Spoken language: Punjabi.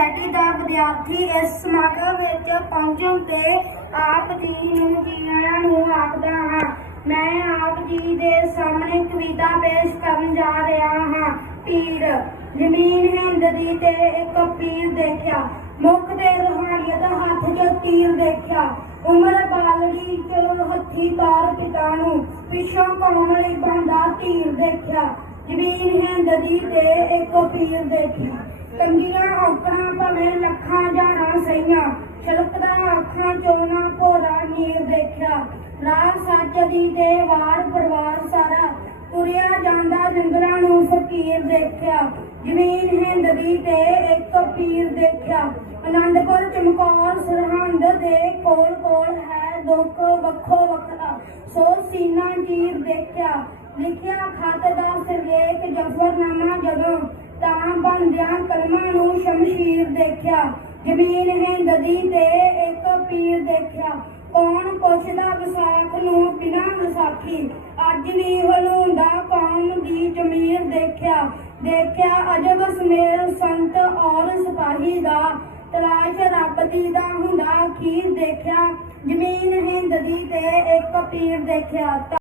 ਸੁਸਾਇਟੀ ਦਾ ਵਿਦਿਆਰਥੀ ਇਸ ਸਮਾਗਮ ਵਿੱਚ ਪਹੁੰਚਣ ਤੇ ਆਪ ਜੀ ਨੂੰ ਜੀ ਨੂੰ ਆਖਦਾ ਹਾਂ। ਮੈਂ ਆਪ ਜੀ ਦੇ ਸਾਹਮਣੇ ਕਵਿਤਾ ਪੇਸ਼ ਕਰਨ ਜਾ ਰਿਹਾ ਹਾਂ। ਪੀਰ, ਜ਼ਮੀਨ ਹਿੰਦ ਦੀ ਤੇ ਇੱਕ ਪੀਰ ਦੇਖਿਆ। ਮੁੱਖ ਤੇ ਰੂਹਾਨੀਅਤ ਹੱਥ 'ਚ ਤੀਰ ਦੇਖਿਆ। ਉਮਰ ਬਾਲਗੀ ਚ ਹੱਥੀ ਤਾਰ ਪਿਤਾ ਨੂੰ। ਪਿੱਛੋਂ ਕੌਣ ਲਈ ਬੰਦਾ ਤੀਰ ਦੇਖਿਆ। ਜ਼ਮੀਨ ਹਿੰਦ ਦੀ ਤੇ, ਇੱਕ ਪੀਰ ਦੇਖਿਆ। ਕੰਗੀਆਂ ਔਕੜਾਂ ਭਵੇਂ ਲੱਖਾਂ ਜਾਣਾ ਸਈਆਂ ਛਲਕਦਾ ਅੱਖਾਂ ਚੋਂ ਨਾ ਭੋਰਾ ਨੀਰ ਦੇਖਿਆ। ਰਾਹ ਸੱਚ ਦੀ ਤੇ ਵਾਰ ਪਰਿਵਾਰ ਸਾਰਾ। ਤੁਰਿਆ ਜਾਂਦਾ ਜੰਗਲਾਂ ਨੂੰ ਫਕੀਰ ਦੇਖਿਆ। ਜ਼ਮੀਨ ਹਿੰਦ ਦੀ ਤੇ, ਇੱਕ ਪੀਰ ਦੇਖਿਆ। ਆਨੰਦਪੁਰ ਚਮਕੌਰ, ਸਰਹੰਦ ਦੇ ਕੋਲ ਕੋਲ ਹੈ ਦੁੱਖ ਵੱਖੋ ਵੱਖਰਾ। ਸੋ ਸੀਨਾ ਜੀਰ ਦੇਖਿਆ। ਲਿਖਿਆ ਸਿਰਲੇਖ ਜਦੋਂ ਤਾਂ ਬੰਦਿਆਂ ਕਲਮਾਂ ਨੂੰ ਸ਼ਮਸ਼ੀਰ ਦੇਖਿਆ, ਜ਼ਮੀਨ ਹਿੰਦ ਦੀ ਤੇ ਇੱਕ ਪੀਰ ਦੇਖਿਆ। ਕੌਣ ਪੁੱਛਦਾ ਵਿਸਾਖ ਨੂੰ ਬਿਨਾਂ ਵਿਸਾਖੀ? ਅੱਜ ਵੀ ਹਲੂੰਦਾ ਕੌਮ ਦੀ ਜ਼ਮੀਰ ਦੇਖਿਆ। ਦੇਖਿਆ ਅਜਬ ਸਮੇਲ ਸੰਤ ਔਰ ਸਿਪਾਹੀ ਦਾ। ਤਲਾਸ਼ ਰੱਬ ਦੀ ਦਾ ਹੁੰਦਾ ਅਖੀਰ ਦੇਖਿਆ, ਜ਼ਮੀਨ ਹਿੰਦ ਦੀ ਤੇ ਇੱਕ ਪੀਰ ਦੇਖਿਆ।